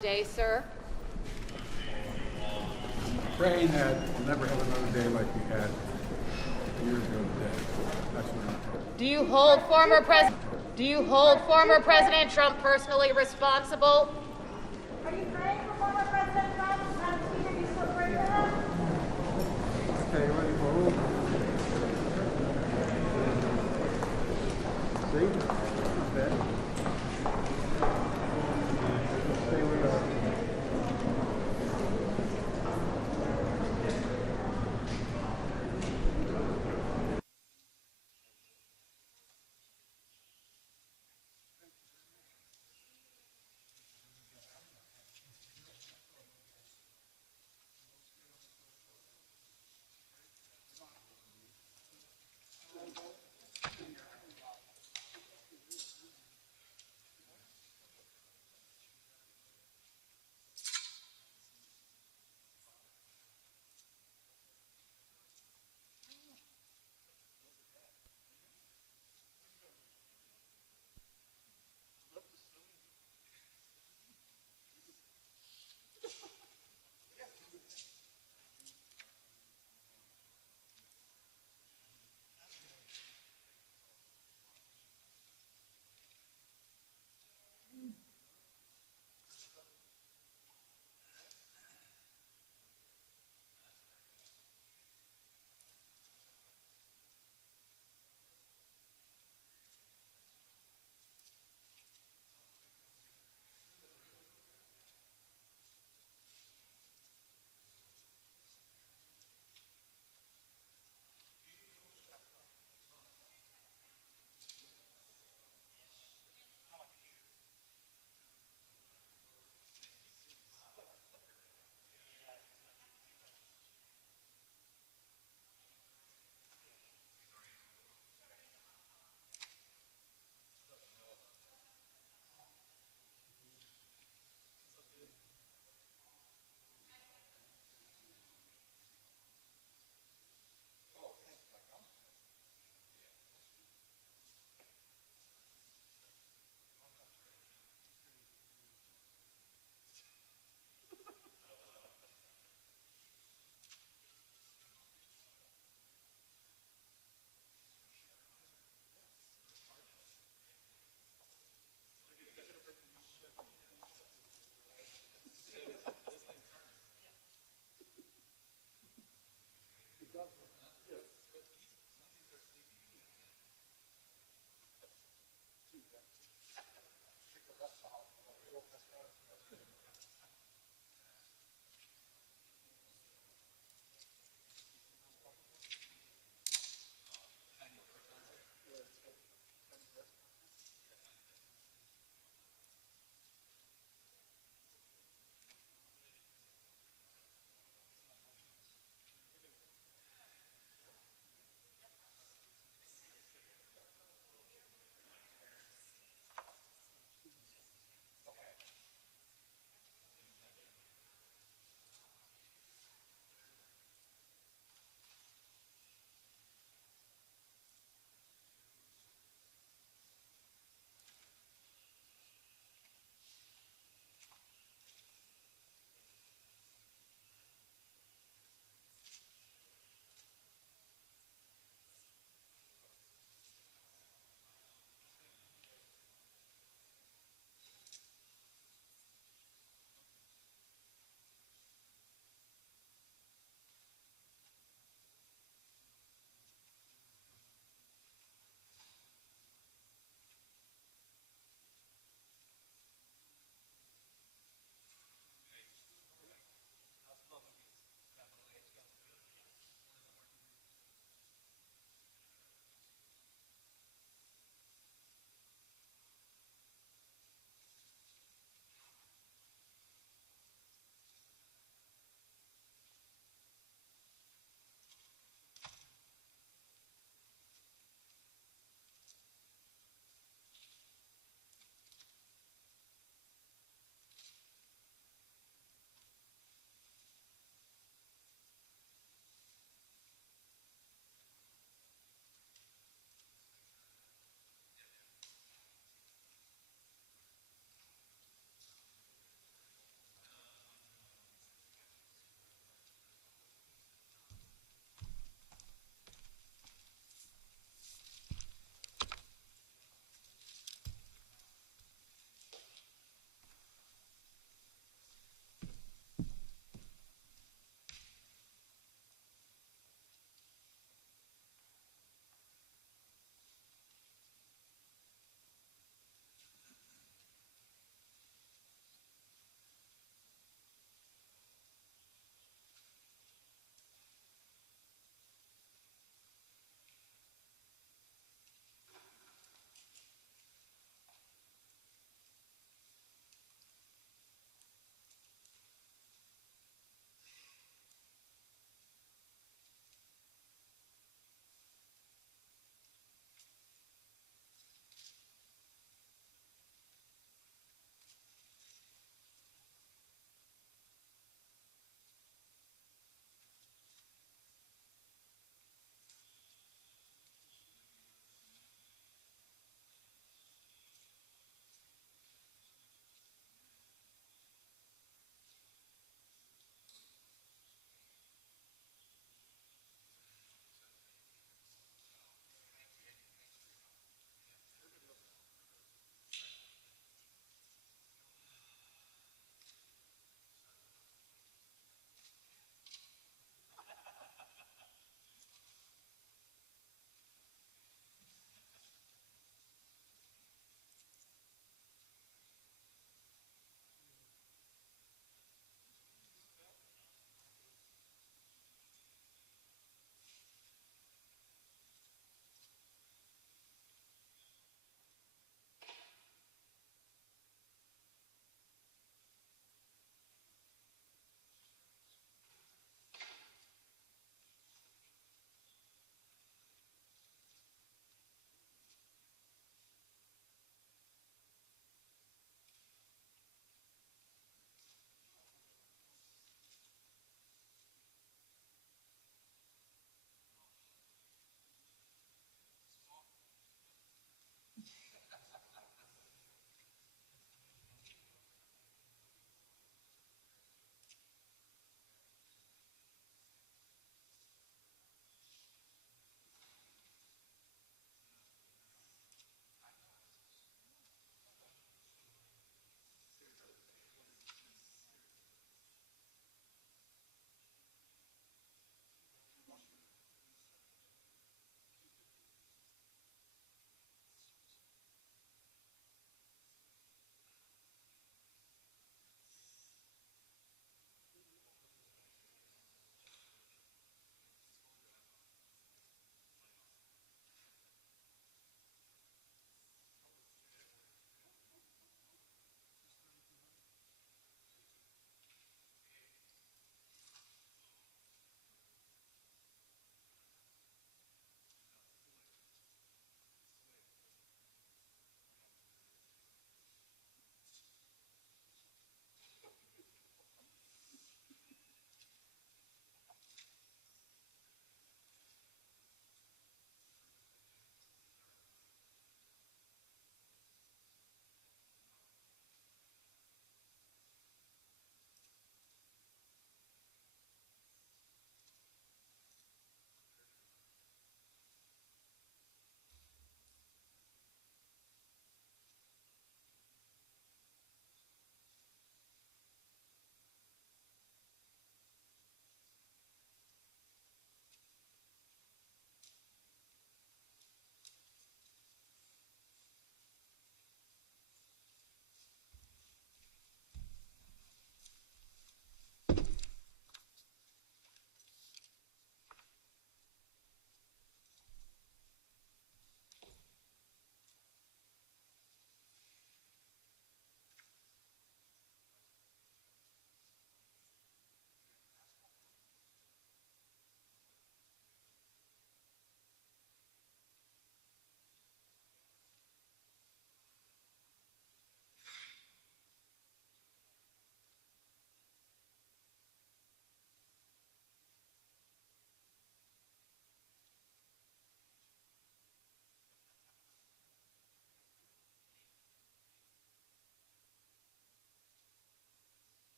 Day, sir. Praying that we'll never have another day like we had years ago today. That's what I'm told. Do you hold former President Trump personally responsible? Are you praying for former President Trump? Madam Speaker, do you still pray for him? Okay, ready for who? See? That. Stay with us.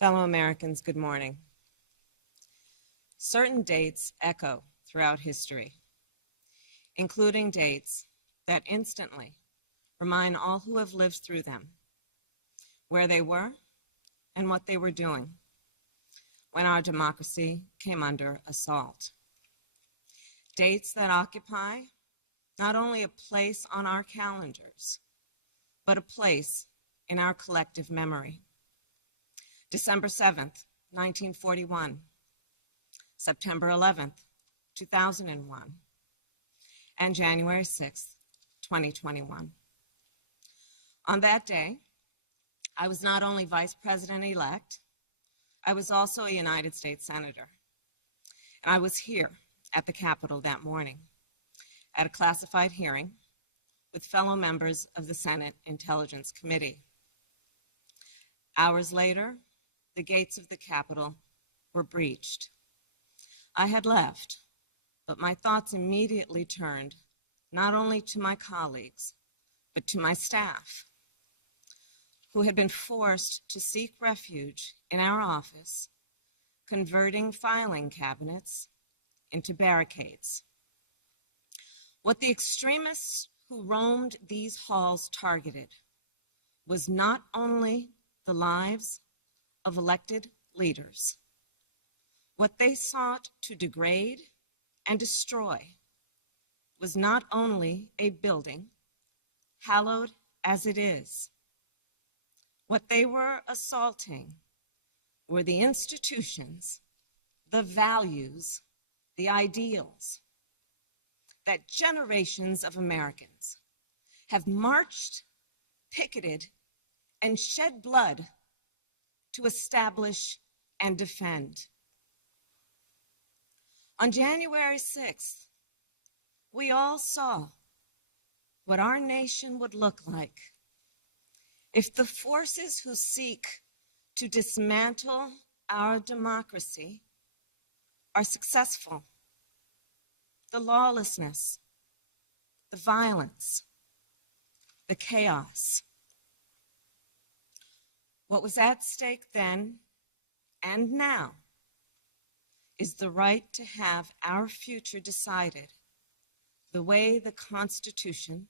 Fellow Americans, good morning. Certain dates echo throughout history, including dates that instantly remind all who have lived through them where they were and what they were doing when our democracy came under assault. Dates that occupy not only a place on our calendars, but a place in our collective memory. December 7th, 1941, September 11th, 2001, and January 6th, 2021. On that day, I was not only Vice President-elect, I was also a United States Senator. And I was here at the Capitol that morning at a classified hearing with fellow members of the Senate Intelligence Committee. Hours later, the gates of the Capitol were breached. I had left, but my thoughts immediately turned not only to my colleagues, but to my staff, who had been forced to seek refuge in our office, converting filing cabinets into barricades. What the extremists who roamed these halls targeted was not only the lives of elected leaders. What they sought to degrade and destroy was not only a building, hallowed as it is. What they were assaulting were the institutions, the values, the ideals that generations of Americans have marched, picketed, and shed blood to establish and defend. On January 6th, we all saw what our nation would look like if the forces who seek to dismantle our democracy are successful. The lawlessness, the violence, the chaos. What was at stake then and now is the right to have our future decided the way the Constitution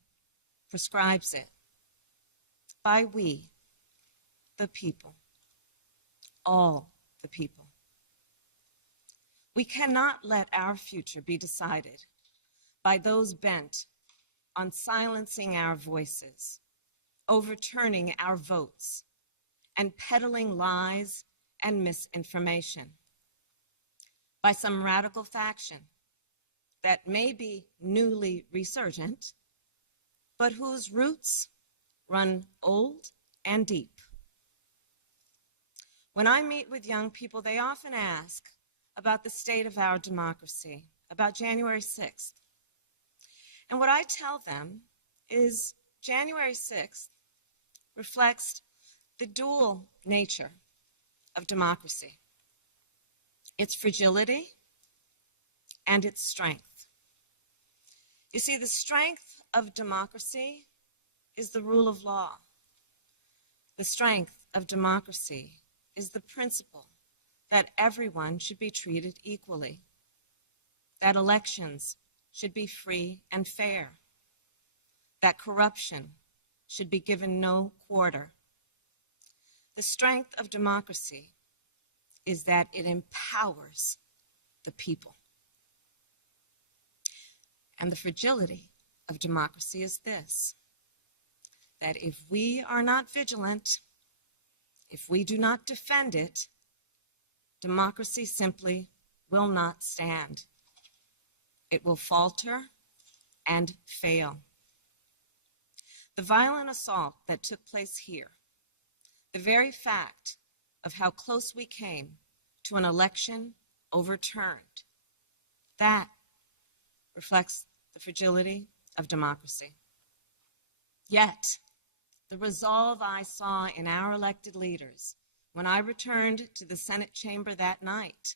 prescribes it, by we, the people, all the people. We cannot let our future be decided by those bent on silencing our voices, overturning our votes, and peddling lies and misinformation by some radical faction that may be newly resurgent, but whose roots run old and deep. When I meet with young people, they often ask about the state of our democracy, about January 6th. And what I tell them is January 6th reflects the dual nature of democracy, its fragility and its strength. You see, the strength of democracy is the rule of law. The strength of democracy is the principle that everyone should be treated equally, that elections should be free and fair, that corruption should be given no quarter. The strength of democracy is that it empowers the people. And the fragility of democracy is this, that if we are not vigilant, if we do not defend it, democracy simply will not stand. It will falter and fail. The violent assault that took place here, the very fact of how close we came to an election overturned, that reflects the fragility of democracy. Yet, the resolve I saw in our elected leaders when I returned to the Senate chamber that night,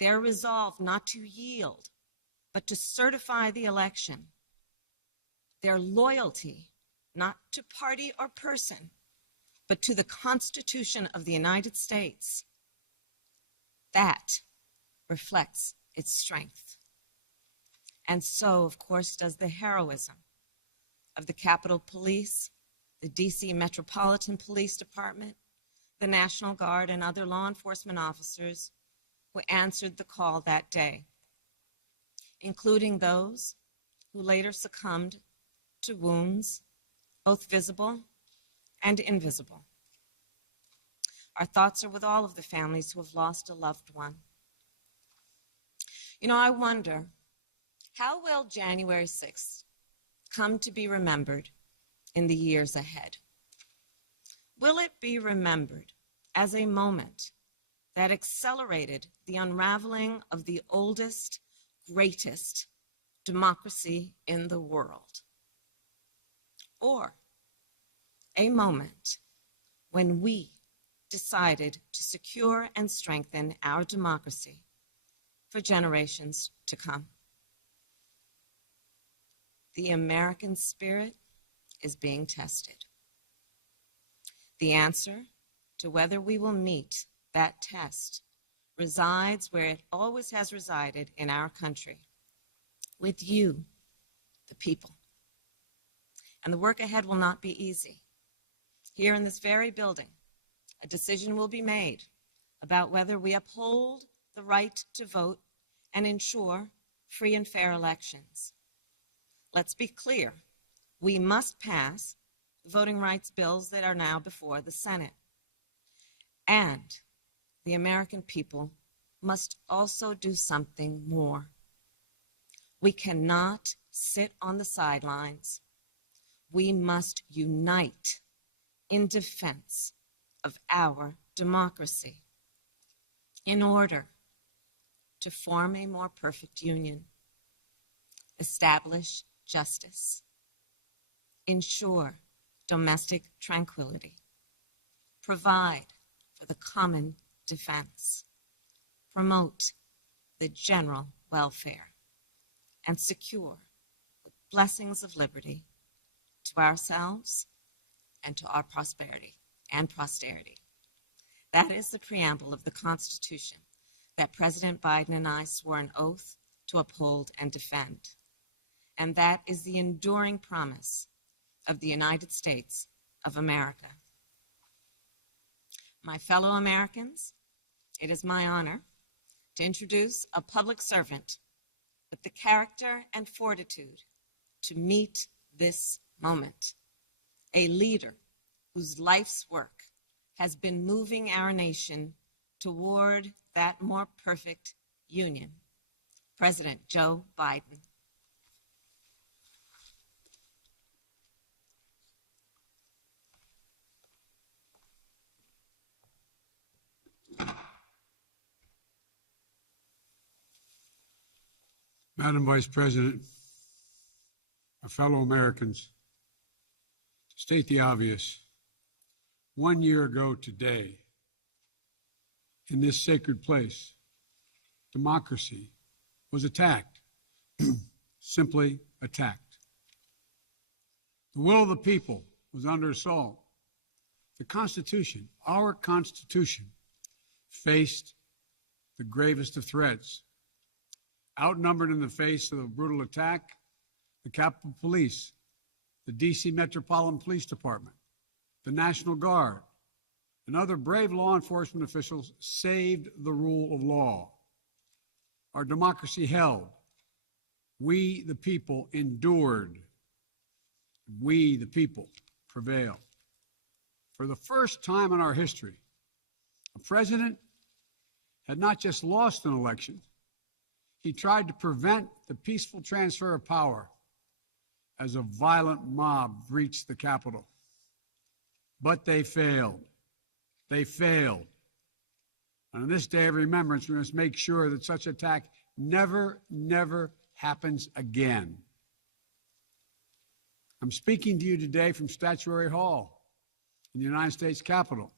their resolve not to yield, but to certify the election, their loyalty not to party or person, but to the Constitution of the United States. That reflects its strength. And so, of course, does the heroism of the Capitol Police, the DC Metropolitan Police Department, the National Guard, and other law enforcement officers who answered the call that day, including those who later succumbed to wounds, both visible and invisible. Our thoughts are with all of the families who have lost a loved one. You know, I wonder, how will January 6th come to be remembered in the years ahead? Will it be remembered as a moment that accelerated the unraveling of the oldest, greatest democracy in the world? Or a moment when we decided to secure and strengthen our democracy for generations to come? The American spirit is being tested. The answer to whether we will meet that test resides where it always has resided in our country, with you, the people. And the work ahead will not be easy. Here in this very building, a decision will be made about whether we uphold the right to vote and ensure free and fair elections. Let's be clear, we must pass the voting rights bills that are now before the Senate. And the American people must also do something more. We cannot sit on the sidelines. We must unite in defense of our democracy in order to form a more perfect union, establish justice, ensure domestic tranquility, provide for the common defense, promote the general welfare, and secure the blessings of liberty to ourselves and to our prosperity and posterity. That is the preamble of the Constitution that President Biden and I swore an oath to uphold and defend. And that is the enduring promise of the United States of America. My fellow Americans, it is my honor to introduce a public servant with the character and fortitude to meet this moment, a leader whose life's work has been moving our nation toward that more perfect union, President Joe Biden. Madam Vice President, my fellow Americans, to state the obvious, 1 year ago today, in this sacred place, democracy was attacked, simply attacked. The will of the people was under assault. The Constitution, our Constitution, faced the gravest of threats. Outnumbered in the face of a brutal attack, the Capitol Police, the DC Metropolitan Police Department, the National Guard, and other brave law enforcement officials saved the rule of law. Our democracy held. We, the people, endured. We, the people, prevailed. For the first time in our history, a president had not just lost an election, he tried to prevent the peaceful transfer of power as a violent mob breached the Capitol. But they failed. They failed. And on this day of remembrance, we must make sure that such attack never happens again. I'm speaking to you today from Statuary Hall in the United States Capitol.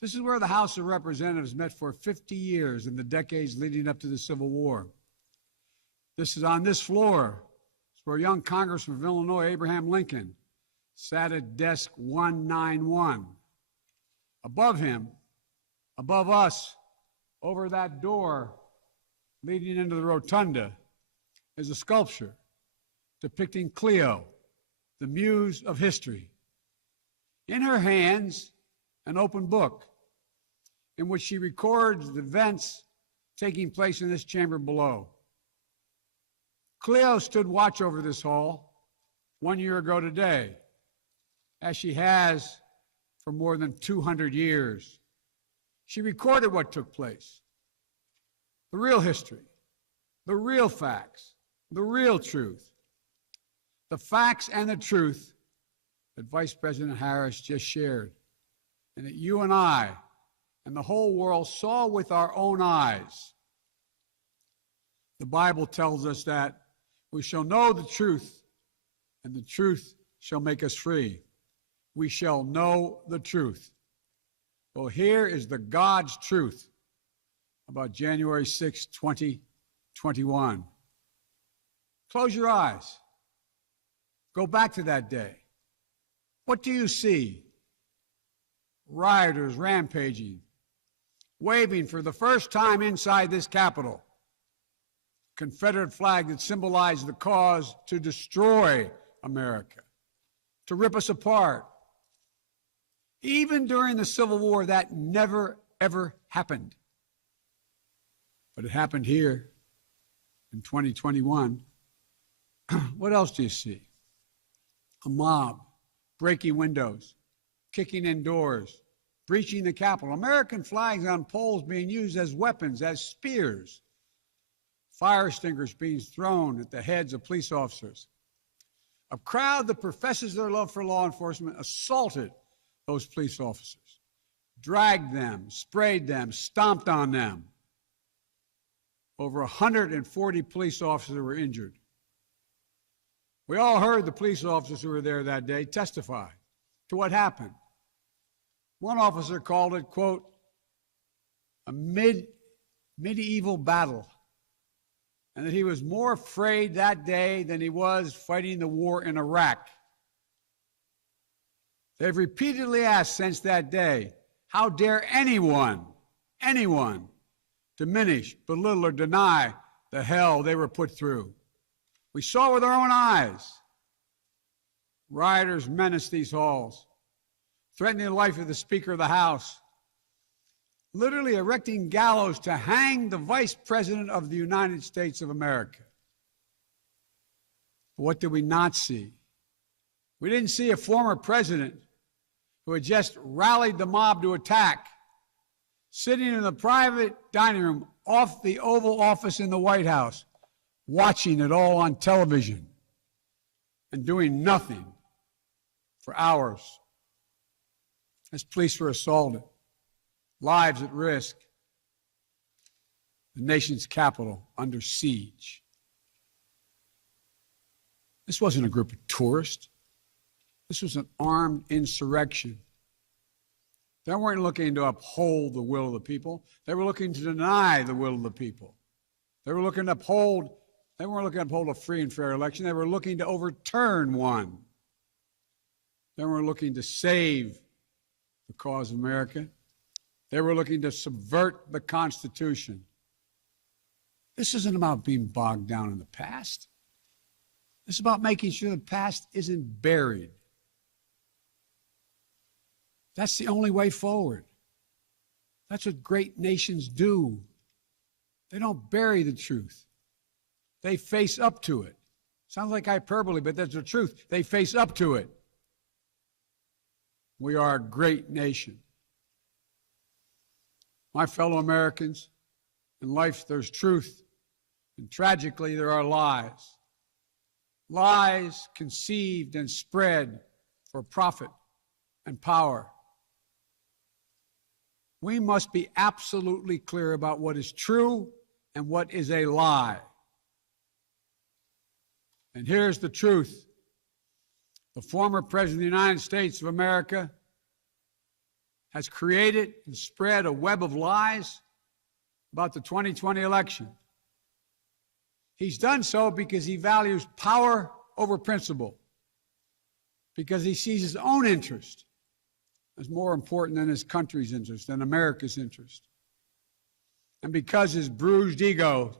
This is where the House of Representatives met for 50 years in the decades leading up to the Civil War. This is on this floor. It's where young Congressman of Illinois, Abraham Lincoln, sat at desk 191 Above him, above us, over that door leading into the rotunda, is a sculpture depicting Cleo, the muse of history. In her hands, an open book in which she records the events taking place in this chamber below. Cleo stood watch over this hall 1 year ago today, as she has for more than 200 years. She recorded what took place, the real history, the real facts, the real truth, the facts and the truth that Vice President Harris just shared, and that you and I and the whole world saw with our own eyes. The Bible tells us that we shall know the truth, and the truth shall make us free. We shall know the truth. Well, here is the God's truth about January 6, 2021. Close your eyes. Go back to that day. What do you see? Rioters rampaging, waving for the first time inside this Capitol Confederate flag that symbolized the cause to destroy America, to rip us apart. Even during the Civil War, that never, ever happened. But it happened here in 2021. What else do you see? A mob breaking windows, kicking in doors, breaching the Capitol, American flags on poles being used as weapons, as spears, fire extinguishers being thrown at the heads of police officers. A crowd that professes their love for law enforcement assaulted those police officers, dragged them, sprayed them, stomped on them. Over 140 police officers were injured. We all heard the police officers who were there that day testify to what happened. One officer called it, quote, a medieval battle, and that he was more afraid that day than he was fighting the war in Iraq. They've repeatedly asked since that day, how dare anyone diminish, belittle, or deny the hell they were put through? We saw with our own eyes. Rioters menaced these halls, threatening the life of the Speaker of the House, literally erecting gallows to hang the Vice President of the United States of America. But what did we not see? We didn't see a former president who had just rallied the mob to attack, sitting in the private dining room off the Oval Office in the White House, watching it all on television and doing nothing for hours as police were assaulted, lives at risk, the nation's capital under siege. This wasn't a group of tourists. This was an armed insurrection. They weren't looking to uphold the will of the people. They were looking to deny the will of the people. They weren't looking to uphold a free and fair election. They were looking to overturn one. They weren't looking to save the cause of America. They were looking to subvert the Constitution. This isn't about being bogged down in the past. This is about making sure the past isn't buried. That's the only way forward. That's what great nations do. They don't bury the truth. They face up to it. Sounds like hyperbole, but that's the truth. They face up to it. We are a great nation. My fellow Americans, in life there's truth, and tragically there are lies. Lies conceived and spread for profit and power. We must be absolutely clear about what is true and what is a lie. And here's the truth. The former President of the United States of America has created and spread a web of lies about the 2020 election. He's done so because he values power over principle, because he sees his own interest is more important than his country's interest, than America's interest. And because his bruised ego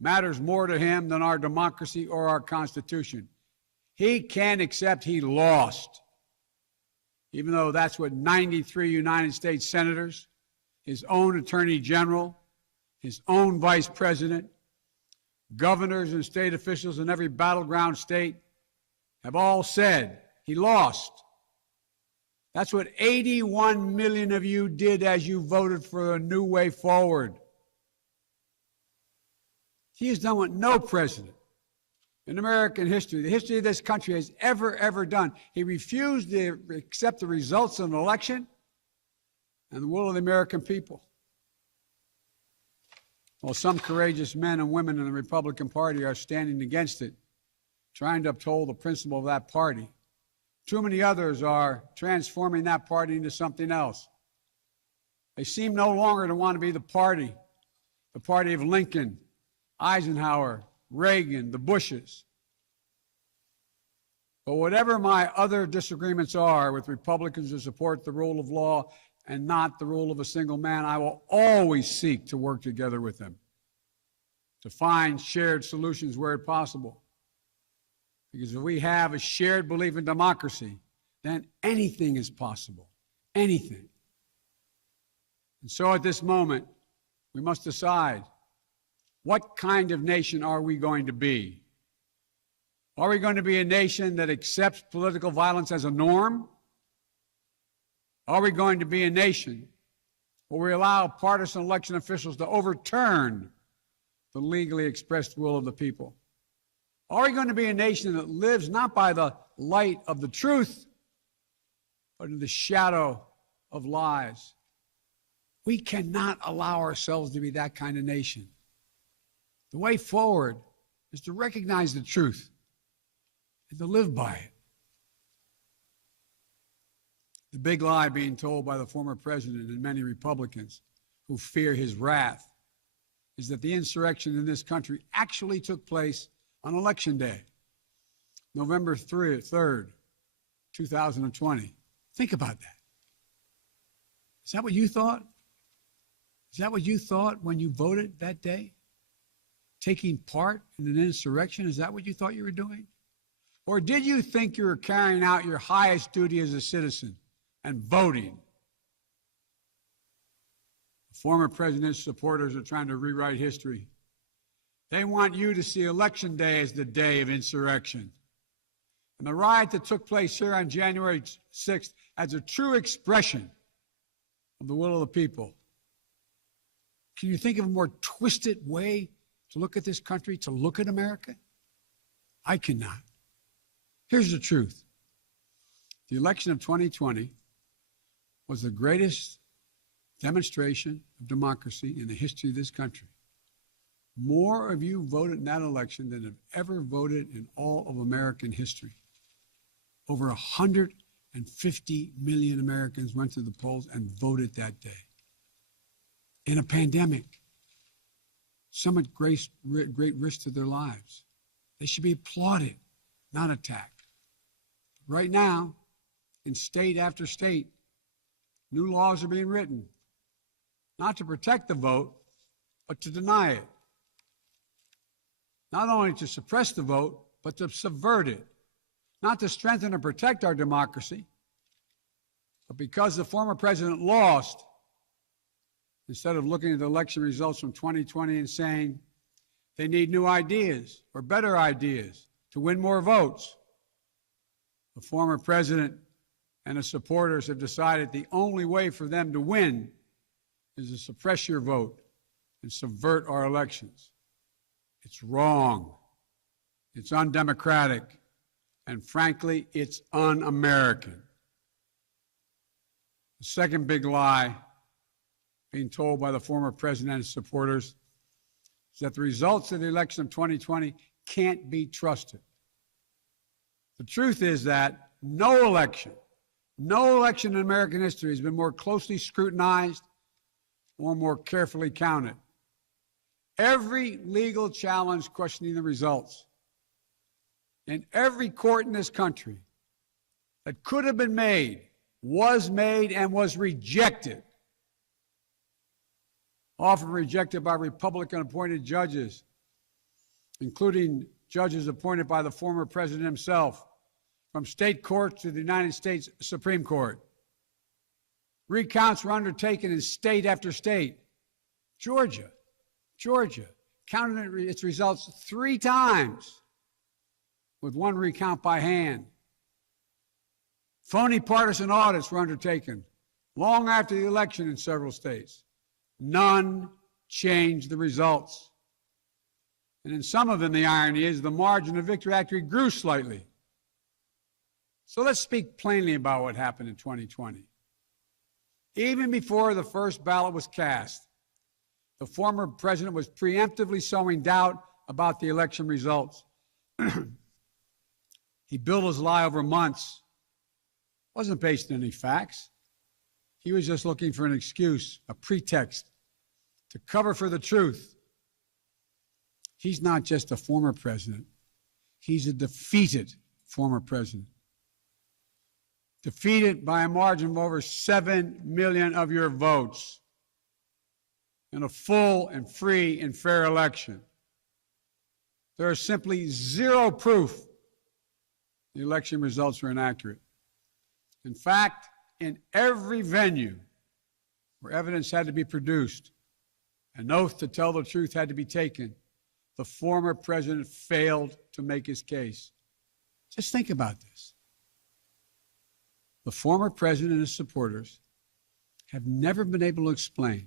matters more to him than our democracy or our Constitution, he can't accept he lost, even though that's what 93 United States senators, his own attorney general, his own vice president, governors and state officials in every battleground state have all said he lost. That's what 81 million of you did as you voted for a new way forward. He has done what no president in American history, the history of this country, has ever done. He refused to accept the results of an election and the will of the American people. While some courageous men and women in the Republican Party are standing against it, trying to uphold the principle of that party, too many others are transforming that party into something else. They seem no longer to want to be the party of Lincoln, Eisenhower, Reagan, the Bushes. But whatever my other disagreements are with Republicans who support the rule of law and not the rule of a single man, I will always seek to work together with them to find shared solutions where possible. Because if we have a shared belief in democracy, then anything is possible. Anything. And so at this moment, we must decide, what kind of nation are we going to be? Are we going to be a nation that accepts political violence as a norm? Are we going to be a nation where we allow partisan election officials to overturn the legally expressed will of the people? Are we going to be a nation that lives not by the light of the truth, but in the shadow of lies? We cannot allow ourselves to be that kind of nation. The way forward is to recognize the truth and to live by it. The big lie being told by the former president and many Republicans who fear his wrath is that the insurrection in this country actually took place on Election Day, November 3rd, 2020. Think about that. Is that what you thought? Is that what you thought when you voted that day? Taking part in an insurrection? Is that what you thought you were doing? Or did you think you were carrying out your highest duty as a citizen and voting? The former president's supporters are trying to rewrite history. They want you to see Election Day as the day of insurrection. And the riot that took place here on January 6th as a true expression of the will of the people. Can you think of a more twisted way to look at this country, to look at America? I cannot. Here's the truth. The election of 2020 was the greatest demonstration of democracy in the history of this country. More of you voted in that election than have ever voted in all of American history. Over 150 million Americans went to the polls and voted that day. In a pandemic, some at great risk to their lives. They should be applauded, not attacked. Right now, in state after state, new laws are being written, not to protect the vote, but to deny it. Not only to suppress the vote, but to subvert it. Not to strengthen or protect our democracy, but because the former president lost, instead of looking at the election results from 2020 and saying they need new ideas or better ideas to win more votes, the former president and his supporters have decided the only way for them to win is to suppress your vote and subvert our elections. It's wrong. It's undemocratic. And frankly, it's un-American. The second big lie being told by the former president and his supporters is that the results of the election of 2020 can't be trusted. The truth is that no election in American history has been more closely scrutinized or more carefully counted. Every legal challenge questioning the results in every court in this country that could have been made was made and was rejected, often rejected by Republican-appointed judges, including judges appointed by the former president himself, from state courts to the United States Supreme Court. Recounts were undertaken in state after state. Georgia counted its results 3 times, with 1 recount by hand. Phony partisan audits were undertaken long after the election in several states. None changed the results. And in some of them, the irony is the margin of victory actually grew slightly. So let's speak plainly about what happened in 2020. Even before the first ballot was cast, the former president was preemptively sowing doubt about the election results. He built his lie over months. It wasn't based on any facts. He was just looking for an excuse, a pretext, to cover for the truth. He's not just a former president. He's a defeated former president. Defeated by a margin of over 7 million of your votes in a full and free and fair election. There is simply zero proof the election results were inaccurate. In fact, in every venue where evidence had to be produced, an oath to tell the truth had to be taken, the former president failed to make his case. Just think about this. The former president and his supporters have never been able to explain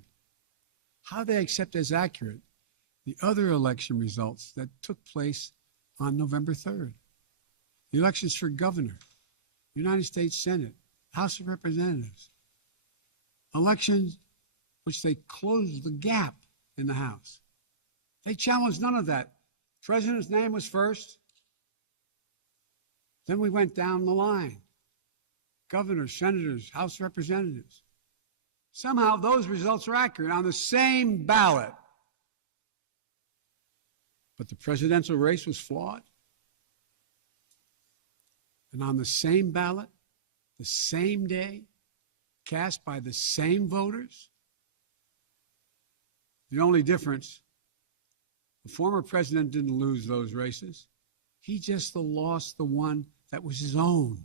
how they accept as accurate the other election results that took place on November 3rd. The elections for governor, United States Senate, House of Representatives. Elections which they closed the gap in the House. They challenged none of that. The president's name was first. Then we went down the line. Governors, senators, House representatives. Somehow those results are accurate on the same ballot. But the presidential race was flawed. And on the same ballot, the same day, cast by the same voters. The only difference, the former president didn't lose those races. He just lost the one that was his own.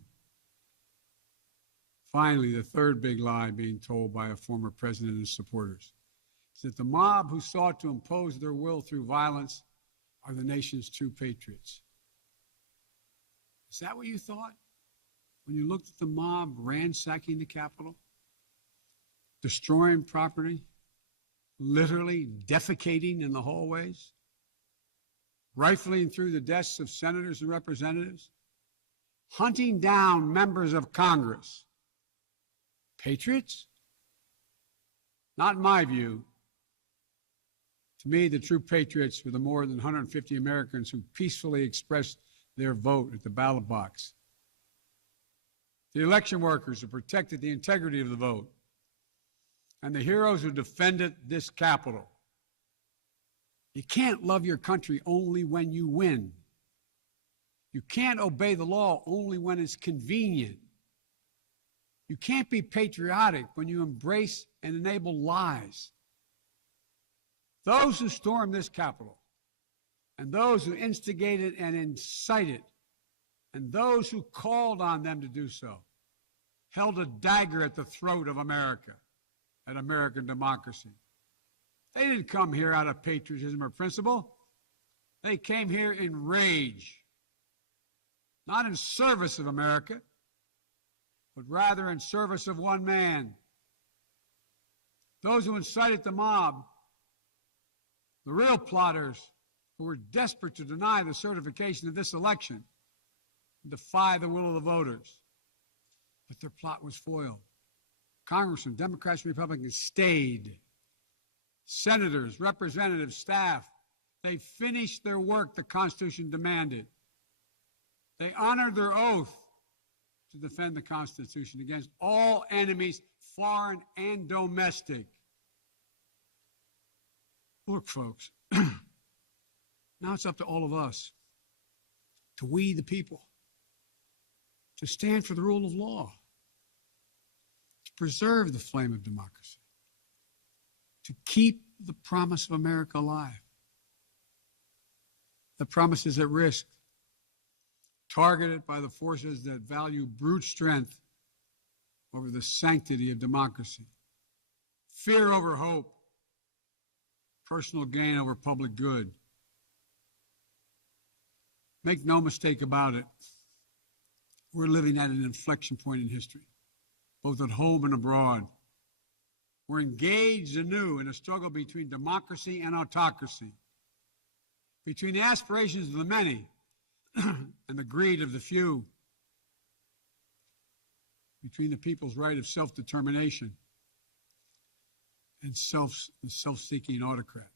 Finally, the third big lie being told by a former president and his supporters is that the mob who sought to impose their will through violence are the nation's true patriots. Is that what you thought when you looked at the mob ransacking the Capitol, destroying property, literally defecating in the hallways, rifling through the desks of senators and representatives, hunting down members of Congress? Patriots? Not in my view. To me, the true patriots were the more than 150 Americans who peacefully expressed their vote at the ballot box. The election workers who protected the integrity of the vote. And the heroes who defended this Capitol. You can't love your country only when you win. You can't obey the law only when it's convenient. You can't be patriotic when you embrace and enable lies. Those who stormed this Capitol, and those who instigated and incited, and those who called on them to do so, held a dagger at the throat of America, at American democracy. They didn't come here out of patriotism or principle. They came here in rage, not in service of America, but rather in service of one man. Those who incited the mob, the real plotters who were desperate to deny the certification of this election and defy the will of the voters. But their plot was foiled. Congressmen, Democrats, Republicans stayed. Senators, representatives, staff, they finished their work the Constitution demanded. They honored their oath to defend the Constitution against all enemies, foreign and domestic. Look, folks, now it's up to all of us, to we the people, to stand for the rule of law, preserve the flame of democracy, to keep the promise of America alive. The promise is at risk, targeted by the forces that value brute strength over the sanctity of democracy, fear over hope, personal gain over public good. Make no mistake about it, we're living at an inflection point in history, both at home and abroad. We're engaged anew in a struggle between democracy and autocracy, between the aspirations of the many and the greed of the few, between the people's right of self-determination and the self-seeking autocrat.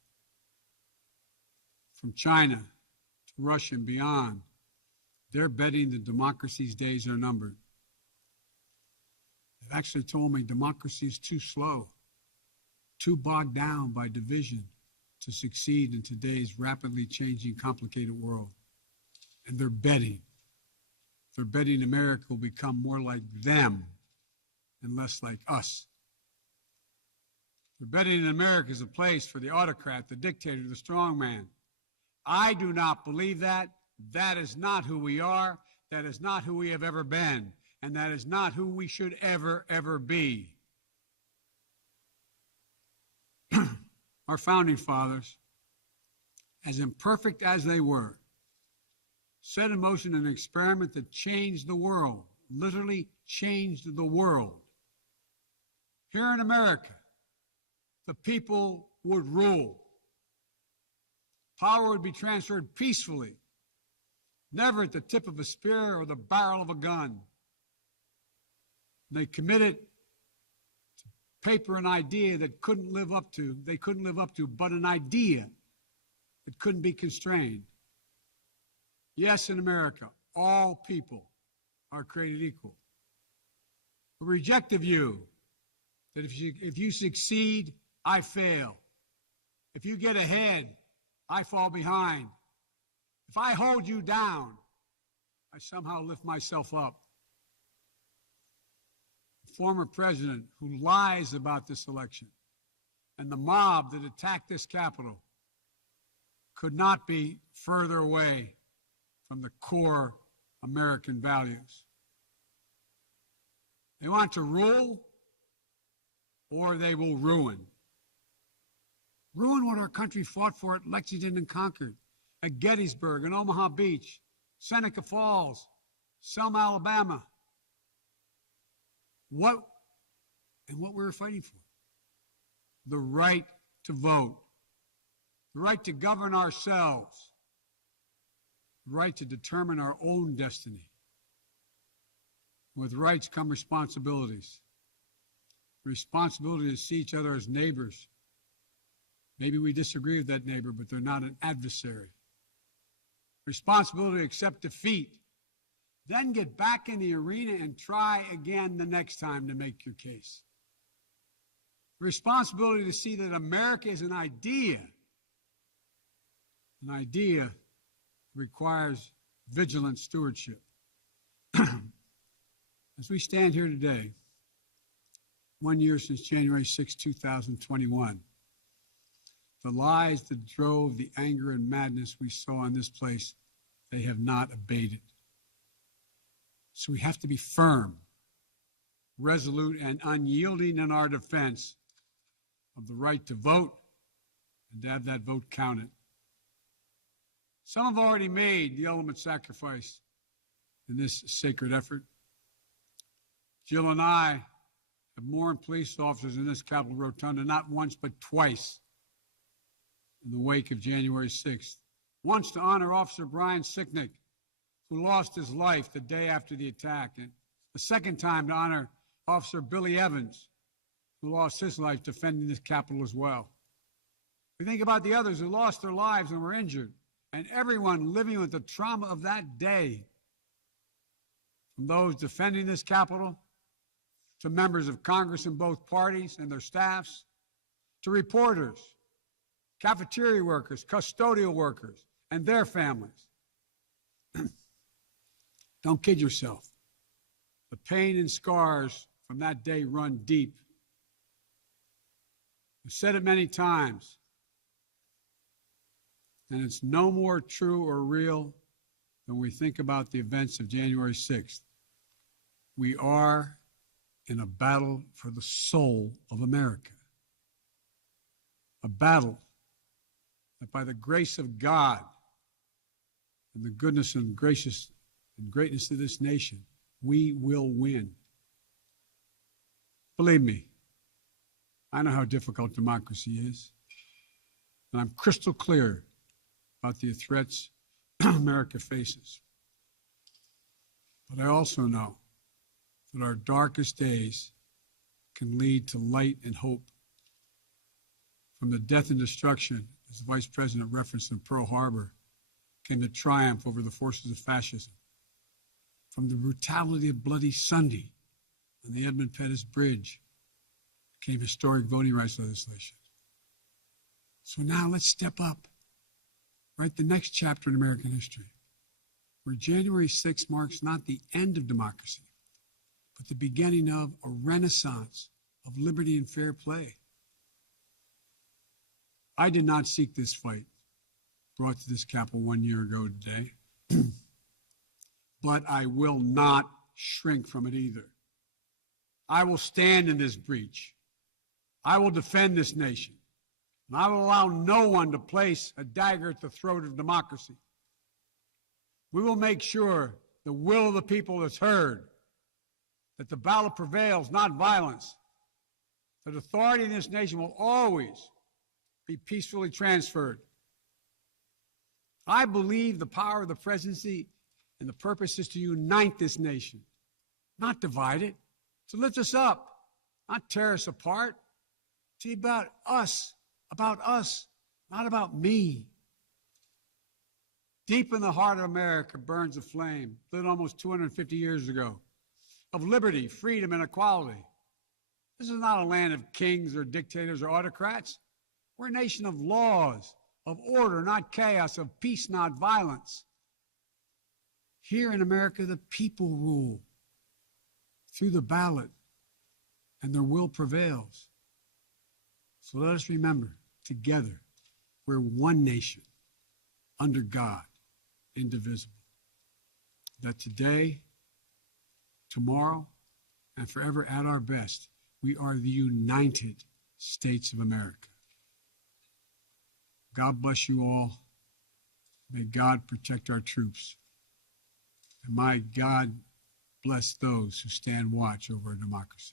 From China to Russia and beyond, they're betting that democracy's days are numbered. They've actually told me democracy is too slow, too bogged down by division to succeed in today's rapidly changing, complicated world. And they're betting. They're betting America will become more like them and less like us. They're betting that America is a place for the autocrat, the dictator, the strongman. I do not believe that. That is not who we are. That is not who we have ever been. And that is not who we should ever, ever be. Our founding fathers, as imperfect as they were, set in motion an experiment that changed the world, literally changed the world. Here in America, the people would rule. Power would be transferred peacefully, never at the tip of a spear or the barrel of a gun. They committed to paper an idea that they couldn't live up to, but an idea that couldn't be constrained. Yes, in America, all people are created equal. We reject the view that if you succeed, I fail. If you get ahead, I fall behind. If I hold you down, I somehow lift myself up. The former president who lies about this election and the mob that attacked this Capitol could not be further away from the core American values. They want to rule, or they will ruin. Ruin what our country fought for at Lexington and Concord, at Gettysburg and Omaha Beach, Seneca Falls, Selma, Alabama. What we were fighting for? The right to vote, the right to govern ourselves, the right to determine our own destiny. With rights come responsibilities. The responsibility to see each other as neighbors. Maybe we disagree with that neighbor, but they're not an adversary. Responsibility to accept defeat. Then get back in the arena and try again the next time to make your case. Responsibility to see that America is an idea. An idea requires vigilant stewardship. As we stand here today, 1 year since January 6, 2021, the lies that drove the anger and madness we saw in this place, they have not abated. So we have to be firm, resolute, and unyielding in our defense of the right to vote and to have that vote counted. Some have already made the ultimate sacrifice in this sacred effort. Jill and I have mourned police officers in this Capitol Rotunda not once but twice in the wake of January 6th. Once to honor Officer Brian Sicknick, who lost his life the day after the attack, and a second time to honor Officer Billy Evans, who lost his life defending this Capitol as well. We think about the others who lost their lives and were injured, and everyone living with the trauma of that day, from those defending this Capitol, to members of Congress in both parties and their staffs, to reporters, cafeteria workers, custodial workers, and their families. Don't kid yourself. The pain and scars from that day run deep. I've said it many times, and it's no more true or real than we think about the events of January 6th. We are in a battle for the soul of America. A battle that by the grace of God and the goodness and gracious and greatness of this nation, we will win. Believe me, I know how difficult democracy is, and I'm crystal clear about the threats America faces. But I also know that our darkest days can lead to light and hope. From the death and destruction, as the Vice President referenced in Pearl Harbor, came the triumph over the forces of fascism. From the brutality of Bloody Sunday on the Edmund Pettus Bridge came historic voting rights legislation. So now let's step up, write the next chapter in American history, where January 6th marks not the end of democracy, but the beginning of a renaissance of liberty and fair play. I did not seek this fight brought to this Capitol 1 year ago today, but I will not shrink from it either. I will stand in this breach. I will defend this nation, and I will allow no one to place a dagger at the throat of democracy. We will make sure the will of the people is heard, that the ballot prevails, not violence, that authority in this nation will always be peacefully transferred. I believe the power of the presidency and the purpose is to unite this nation, not divide it, to lift us up, not tear us apart. To be about us, not about me. Deep in the heart of America burns a flame, lit almost 250 years ago, of liberty, freedom, and equality. This is not a land of kings or dictators or autocrats. We're a nation of laws, of order, not chaos, of peace, not violence. Here in America, the people rule through the ballot, and their will prevails. So let us remember, together, we're one nation, under God, indivisible. That today, tomorrow, and forever at our best, we are the United States of America. God bless you all. May God protect our troops. And may God bless those who stand watch over our democracy.